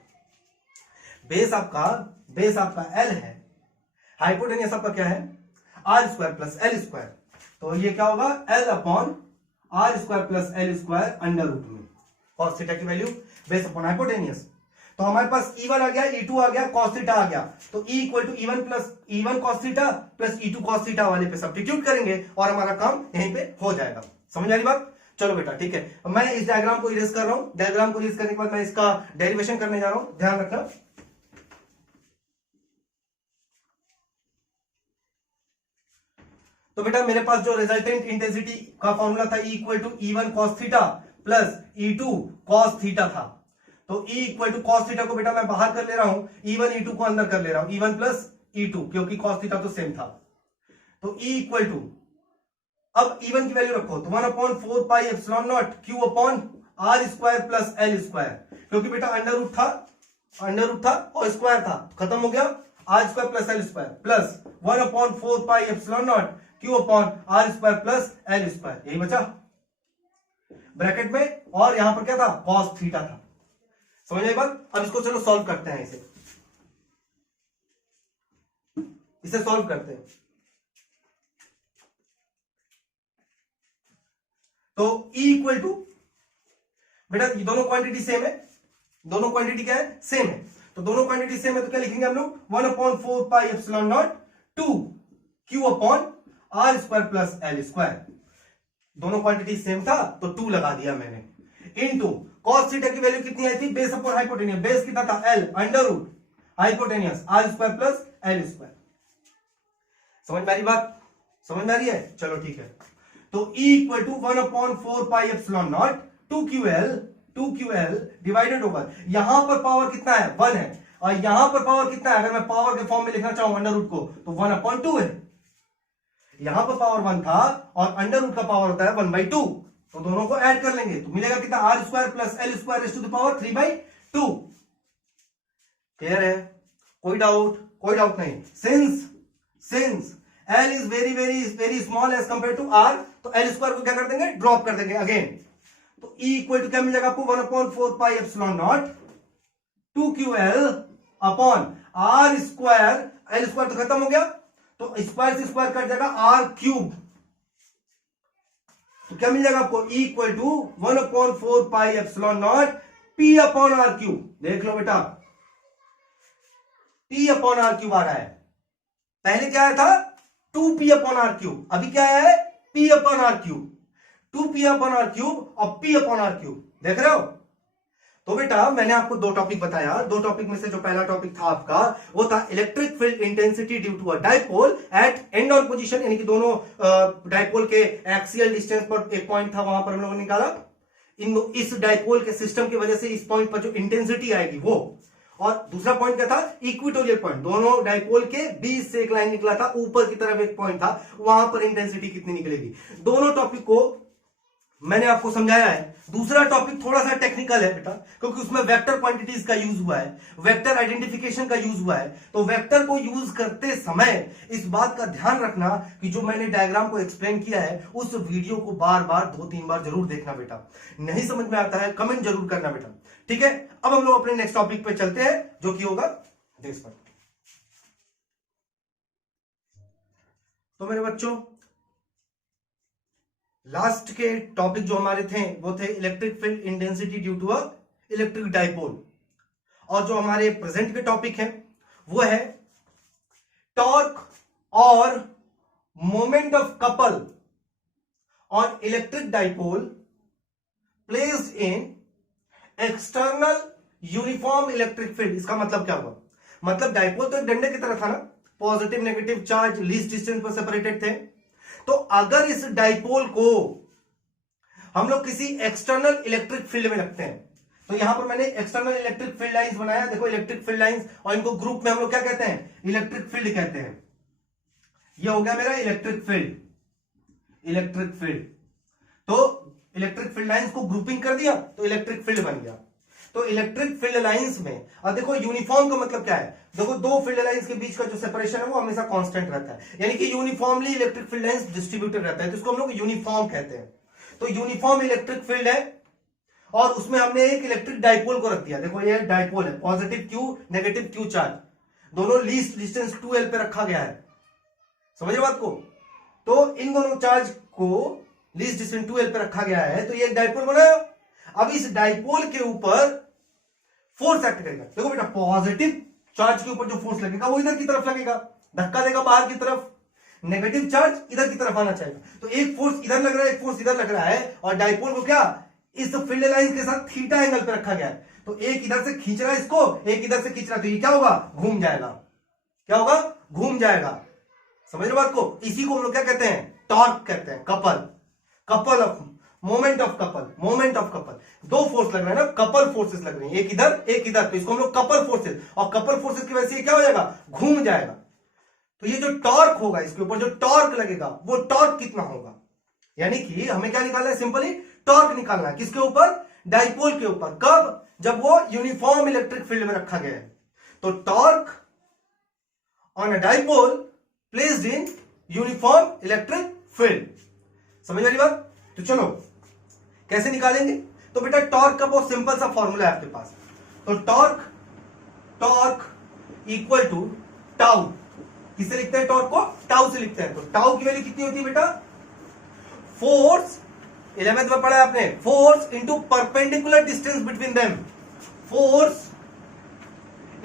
base आपका L है, हाइपोटेनियस आपका क्या है R square plus L square, तो ये क्या होगा L upon R square plus L square under root में, cos थीटा की वैल्यू बेस अपॉन हाइपोटेनियस। तो हमारे पास E1 आ गया, E2 आ गया, cos थीटा आ गया, तो E equal to E1 cos theta plus E2 cos theta वाले पे सब्स्टिट्यूट करेंगे और हमारा काम यहीं पे हो जाएगा। समझ आ रही बात? चलो बेटा ठीक है, मैं इस डायग्राम को इरेज कर रहा हूं। डायग्राम को इरेज करने के बाद मैं इसका डेरिवेशन करने जा रहा हूं, ध्यान रखना। तो बेटा मेरे पास जो रिजल्टेंट इंटेंसिटी का फॉर्मूला था E equal to E1 cos theta plus E2 cos theta था। तो E equal to cos theta को बेटा मैं बाहर कर ले रहा हूं, E1 E2 को अंदर कर ले रहा हूं, E1 प्लस E2, क्योंकि cos थीटा तो सेम था। तो E इक्वल टू, अब E1 की वैल्यू रखो तो 1/4 pi epsilon naught Q upon R square plus L square, क्योंकि बेटा अंडर रूट था और स्क्वायर था, खत्म हो गया, R square plus L square plus 1/4 pi epsilon naught Q upon R square plus L square, यही बचा ब्रैकेट में, और यहां पर क्या था, cos थीटा था। समझ आई बात? अब इसको चलो सॉल्व करते हैं, इसे सॉल्व करते हैं। तो E इक्वल टू, बेटा ये दोनों क्वांटिटी सेम है, दोनों क्वांटिटी क्या है, सेम है, तो दोनों क्वांटिटी सेम है तो क्या लिखेंगे हम लोग, 1/4 pi epsilon not 2 Q upon R square plus L square. दोनों क्वांटिटी सेम था तो 2 लगा दिया मैंने, इनटू cos थीटा की वैल्यू कितनी आई थी, बेस अपॉन हाइपोटेनियस, बेस कितना था L, under root hypotenuse R square plus L square. समझ में आ रही बात? समझ में आ रही है? चलो ठीक है, तो E equal to 1/4 pi epsilon naught 2QL divided over, यहां पर पावर कितना है, 1 है, और यहां पर पावर कितना है, अगर मैं पावर के फॉर्म में लिखना चाहूं अंडर रूट को तो 1/2 है। यहां पर पावर 1 था और अंडर रूट का पावर होता है 1/2, तो दोनों को ऐड कर लेंगे तो मिलेगा कितना, R square plus L square raise to the power 3/2। Clear है? कोई डाउट नहीं। Since L is very small as compare to R, तो L स्क्वायर को क्या कर देंगे, ड्रॉप कर देंगे अगेन। तो E इक्वल टू क्या मिल जाएगा आपको, 1/4 pi epsilon naught 2QL upon R square, L square तो खत्म हो गया, तो स्क्वायर से स्क्वायर कट जाएगा, R क्यूब, तो क्या मिल जाएगा आपको, E equal to 1/4 pi epsilon naught P upon R cube. देख लो बेटा, P अपॉन R क्यूब आ रहा है, पहले क्या आया था 2P अपॉन R क्यूब, अभी क्या आया है P upon R cube, 2P upon R cube और P अपॉन R क्यूब, देख रहे हो? तो बेटा मैंने आपको दो टॉपिक बताया, दो टॉपिक में से जो पहला टॉपिक था आपका वो था electric field intensity due to a dipole at end on position, यानी कि दोनों डाइपोल के एक्सियल डिस्टेंस पर एक पॉइंट था, वहां पर हम लोगों ने निकाला इस डाइपोल के सिस्टम की वजह से इस पॉइंट पर जो इंटेंसिटी आएगी वो, और दूसरा पॉइंट क्या था, इक्वेटोरियल पॉइंट, दोनों डाइपोल के बीच से एक लाइन निकला था, ऊपर की तरफ एक पॉइंट था, वहां पर इंटेंसिटी कितनी निकलेगी। दोनों टॉपिक को मैंने आपको समझाया है। दूसरा टॉपिक थोड़ा सा टेक्निकल है बेटा, क्योंकि उसमें वेक्टर क्वांटिटीज का यूज हुआ है, वेक्टर आइडेंटिफिकेशन का यूज हुआ है, तो वेक्टर को यूज करते समय इस बात का ध्यान रखना कि जो मैंने डायग्राम को एक्सप्लेन किया है उस वीडियो को बार बार 2-3 बार जरूर देखना बेटा। नहीं समझ में आता है कमेंट जरूर करना बेटा, ठीक है? अब हम लोग अपने नेक्स्ट टॉपिक पे चलते हैं जो कि होगा दिस पर। तो मेरे बच्चों लास्ट के टॉपिक जो हमारे थे वो थे electric field intensity due to a electric dipole, और जो हमारे प्रेजेंट के टॉपिक है वो है टॉर्क और moment of couple on electric dipole placed in external uniform electric field. इसका मतलब क्या हुआ, मतलब डाइपोल तो एक डंडे की तरह था ना, positive negative charge least distance पर सेपरेटेड थे, तो अगर इस डाइपोल को हम लोग किसी एक्सटर्नल इलेक्ट्रिक फील्ड में रखते हैं, तो यहां पर मैंने एक्सटर्नल इलेक्ट्रिक फील्ड लाइंस बनाया, देखो इलेक्ट्रिक फील्ड लाइंस, और इनको ग्रुप में हम लोग क्या कहते हैं, इलेक्ट्रिक फील्ड कहते हैं। यह हो गया मेरा इलेक्ट्रिक फील्ड, तो इलेक्ट्रिक फील्ड लाइंस को ग्रुपिंग कर दिया तो इलेक्ट्रिक फील्ड बन गया। तो इलेक्ट्रिक फील्ड लाइंस में, अब देखो यूनिफॉर्म का मतलब क्या है, देखो दो फील्ड लाइंस के बीच का जो सेपरेशन है वो हमेशा कांस्टेंट रहता है, यानी कि uniformly electric field lines distributed रहता है, तो इसको हम लोग यूनिफॉर्म कहते हैं। तो यूनिफॉर्म इलेक्ट्रिक फील्ड है और उसमें हमने एक इलेक्ट्रिक डाइपोल को रख दिया, देखो ये डाइपोल है, positive Q negative Q charge, दोनों लीस्ट डिस्टेंस 2L पे रखा गया है, समझे बात को? तो इन दोनों चार्ज को लीस्ट डिस्टेंस 2L पे रखा गया है, तो ये एक डाइपोल बनाया। अब इस डाइपोल के ऊपर फोर्स एक्ट करेगा, देखो बेटा पॉजिटिव चार्ज के ऊपर जो फोर्स लगेगा वो इधर की तरफ लगेगा, धक्का देगा बाहर की तरफ, नेगेटिव चार्ज इधर की तरफ आना चाहिए। तो एक फोर्स इधर लग रहा है, एक फोर्स इधर लग रहा है, और डाइपोल को क्या इस फील्ड लाइन के साथ थीटा एंगल पे रखा गया है। तो एक इधर से खींच रहा है इसको, एक इधर से खींच रहा है, तो ये क्या होगा, घूम जाएगा। क्या होगा, घूम जाएगा। समझ रहे बात को? इसी को हम लोग क्या कहते हैं, टॉर्क कहते हैं। Couple of moment of couple, दो फोर्स लग रहे हैं ना, कपल फोर्सेस लग रही हैं, एक इधर एक इधर, तो इसको हम लोग कपल फोर्सेस, और कपल फोर्सेस की वजह से ये क्या हो जाएगा, घूम जाएगा। तो ये जो टॉर्क होगा, इसके ऊपर जो टॉर्क लगेगा, वो टॉर्क कितना होगा, यानी कि हमें क्या निकालना है, सिंपली टॉर्क निकालना है। किसके ऊपर, डाइपोल के ऊपर। कब, जब वो यूनिफॉर्म इलेक्ट्रिक फील्ड में रखा गया है। तो torque on a dipole placed in uniform electric field. समझ वाली बात? तो चलो कैसे निकालेंगे। तो बेटा टॉर्क का बहुत सिंपल सा फॉर्मूला है आपके पास। तो टॉर्क इक्वल टू टाउ। किससे लिखते हैं टॉर्क को, टाउ से लिखते हैं। तो टाउ की वैल्यू कितनी होती है बेटा, फोर्स, 11th में पढ़ा है आपने, force into perpendicular distance between them, force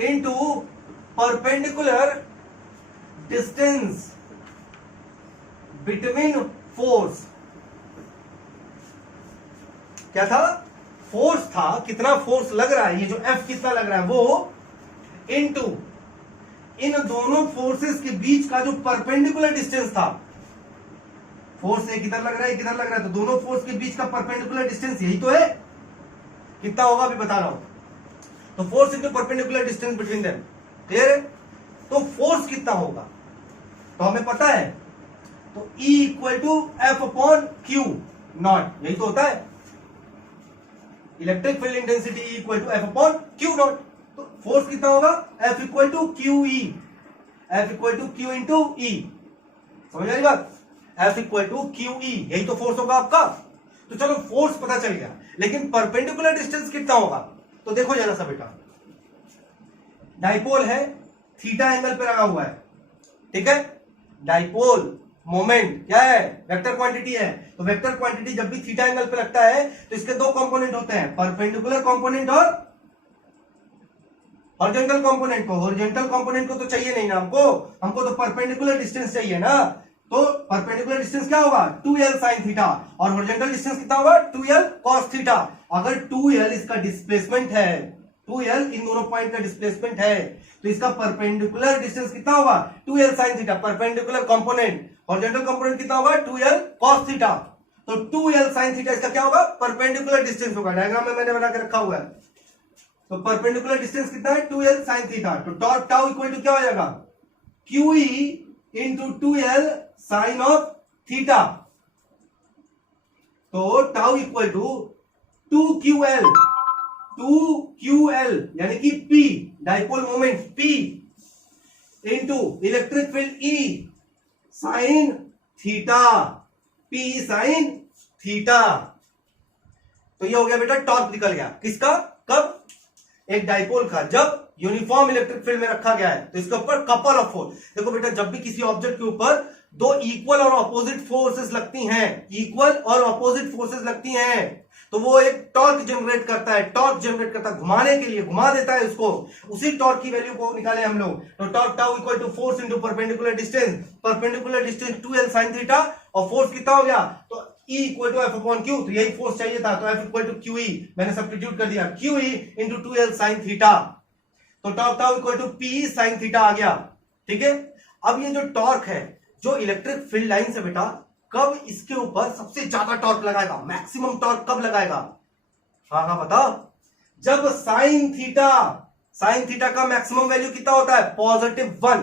into perpendicular distance between force. क्या था, फोर्स था, कितना फोर्स लग रहा है, ये जो F कितना लग रहा है वो, इनटू इन दोनों फोर्सेस के बीच का जो परपेंडिकुलर डिस्टेंस था। फोर्स एक इधर लग रहा है, एक इधर लग रहा है, तो दोनों फोर्स के बीच का परपेंडिकुलर डिस्टेंस यही तो है। कितना होगा अभी बता रहा हूं। तो force into perpendicular distance between them, clear है। तो फोर्स कितना होगा तो हमें पता है, तो E equal to F upon Q naught, यही तो होता है। Electric field intensity equal to F upon Q naught. तो फोर्स कितना होगा, F equal to Q E, F equal to Q into E. समझ आ रही बात, F equal to Q E, यही तो फोर्स होगा आपका। तो चलो फोर्स पता चल गया, लेकिन परपेंडिकुलर डिस्टेंस कितना होगा। तो देखो जरा सा बेटा, डाइपोल है, थीटा एंगल पे लगा हुआ है, ठीक है। डाइपोल मोमेंट क्या है, वेक्टर क्वांटिटी है। तो वेक्टर क्वांटिटी जब भी थीटा एंगल पे लगता है तो इसके दो कंपोनेंट होते हैं, परपेंडिकुलर कंपोनेंट और हॉरिजॉन्टल कंपोनेंट को। हॉरिजॉन्टल कंपोनेंट को तो चाहिए नहीं ना हमको तो परपेंडिकुलर डिस्टेंस चाहिए ना। तो परपेंडिकुलर डिस्टेंस क्या होगा, 2l sin थीटा, और हॉरिजॉन्टल डिस्टेंस कितना होगा, 2l cos थीटा। अगर 2l इसका डिस्प्लेसमेंट है, 2l इन दोनों पॉइंट का डिस्प्लेसमेंट है, तो इसका परपेंडिकुलर डिस्टेंस कितना होगा, 2l sin theta, perpendicular component. Horizontal component कितना होगा, 2l cos थीटा। तो 2l sin थीटा इसका क्या होगा, परपेंडिकुलर डिस्टेंस होगा। डायग्राम में मैंने बना के रखा हुआ है। तो परपेंडिकुलर डिस्टेंस कितना है, 2l sin थीटा। तो टॉर्क टाउ इक्वल टू क्या हो जाएगा, QE into 2l sine of theta. तो टाउ इक्वल टू 2QL यानी कि P dipole moment P into electric field E sine theta, P sine theta. तो ये हो गया बेटा टॉर्क निकल गया। किसका, कब, एक डाइपोल का, जब यूनिफॉर्म इलेक्ट्रिक फील्ड में रखा गया है। तो इसके ऊपर कपल ऑफ फोर्स। देखो बेटा, जब भी किसी ऑब्जेक्ट के ऊपर दो इक्वल और ऑपोजिट फोर्सेस लगती हैं, इक्वल और ऑपोजिट फोर्सेस लगती हैं, तो वो एक टॉर्क जनरेट करता है। टॉर्क जनरेट करता है, घुमाने के लिए घुमा देता है उसको। उसी टॉर्क की वैल्यू को निकाले हम लोग। तो torque tau equal to force into perpendicular distance, perpendicular distance 2l sin theta, और फोर्स कितना हो गया, तो E equal to F upon Q. तो यही फोर्स चाहिए था, तो F इक्वल टू QE मैंने सब्स्टिट्यूट कर दिया, QE into 2l sin theta. तो torque tau equal to P sin theta आ गया, ठीक है। अब ये जो टॉर्क है, जो इलेक्ट्रिक फील्ड लाइन से बेटा, कब इसके ऊपर सबसे ज्यादा टॉर्क लगाएगा, मैक्सिमम टॉर्क कब लगाएगा, हाँ बताओ। जब साइन थीटा का मैक्सिमम वैल्यू कितना होता है, +1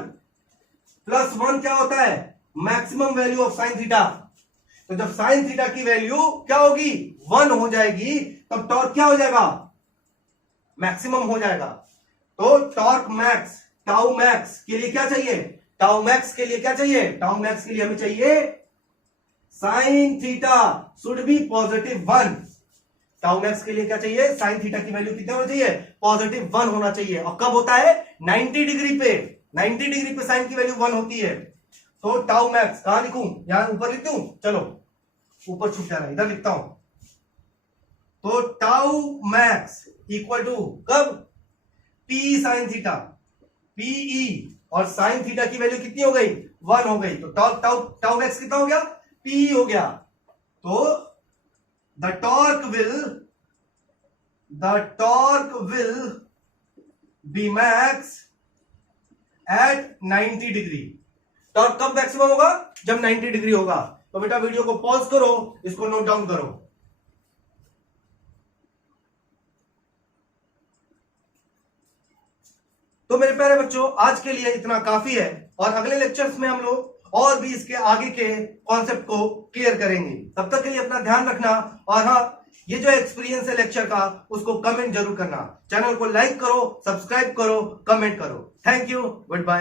प्लस 1 क्या होता है, maximum value of sine theta. तो जब साइन थीटा की वैल्यू क्या होगी, 1 हो जाएगी, तब टॉर्क क्या हो जाएगा, मैक्सिमम हो जाएगा। तो टॉर्क मैक्स, टाउ मैक्स के लिए क्या चाहिए, टाउ मैक्स के लिए क्या चाहिए, टाउ मैक्स के लिए हमें चाहिए sine theta should be +1। Tau max के लिए क्या चाहिए, साइन थीटा की वैल्यू कितनी होनी चाहिए, +1 होना चाहिए। और कब होता है, 90 डिग्री पे, 90 डिग्री पे साइन की वैल्यू 1 होती है। तो टाउ मैक्स कहां लिखूं, यहां ऊपर लिख दूं, चलो ऊपर छूट जा रहा है, इधर लिखता हूं। तो टाउ मैक्स इक्वल टू कब, P साइन थीटा, PE, और साइन थीटा की वैल्यू कितनी हो गई, 1 हो गई, तो टाउ टाउ टाउ मैक्स कितना हो गया, पी हो गया। तो the torque will be max at 90 degree. Torque कब मैक्सिमम होगा, जब 90 डिग्री होगा। तो बेटा वीडियो को पॉज करो, इसको नोट डाउन करो। तो मेरे प्यारे बच्चों, आज के लिए इतना काफी है, और अगले लेक्चर्स में हम लोग और भी इसके आगे के कॉन्सेप्ट को क्लियर करेंगे। तब तक के लिए अपना ध्यान रखना, और हाँ, ये जो एक्सपीरियंस है लेक्चर का, उसको कमेंट जरूर करना। चैनल को लाइक करो, सब्सक्राइब करो, कमेंट करो। Thank you, good bye.